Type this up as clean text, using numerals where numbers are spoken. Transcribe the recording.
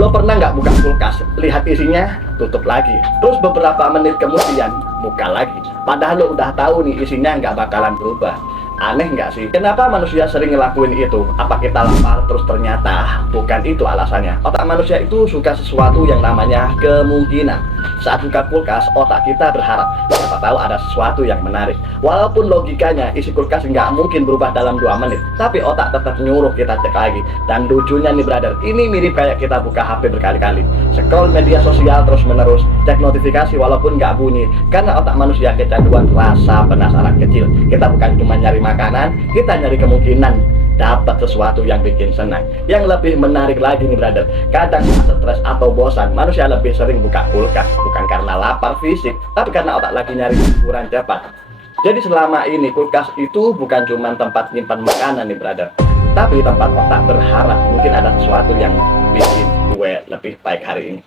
Lo pernah nggak buka kulkas, lihat isinya, tutup lagi, terus beberapa menit kemudian buka lagi, padahal lo udah tahu nih isinya nggak bakalan berubah. Aneh nggak sih? Kenapa manusia sering ngelakuin itu? Apa kita lapar terus ternyata bukan itu alasannya? Otak manusia itu suka sesuatu yang namanya kemungkinan. Saat buka kulkas, otak kita berharap siapa tahu ada sesuatu yang menarik. Walaupun logikanya isi kulkas nggak mungkin berubah dalam 2 menit, tapi otak tetap nyuruh kita cek lagi. Dan lucunya nih brother, ini mirip kayak kita buka HP berkali-kali, scroll media sosial terus menerus, cek notifikasi walaupun nggak bunyi, karena otak manusia kecanduan rasa penasaran kecil. Kita bukan cuma nyari makanan, kita nyari kemungkinan dapat sesuatu yang bikin senang. Yang lebih menarik lagi nih brother, kadang stres atau bosan, manusia lebih sering buka kulkas bukan karena lapar fisik, tapi karena otak lagi nyari hiburan cepat. Jadi selama ini kulkas itu bukan cuma tempat nyimpan makanan nih brother, tapi tempat otak berharap mungkin ada sesuatu yang bikin gue lebih baik hari ini.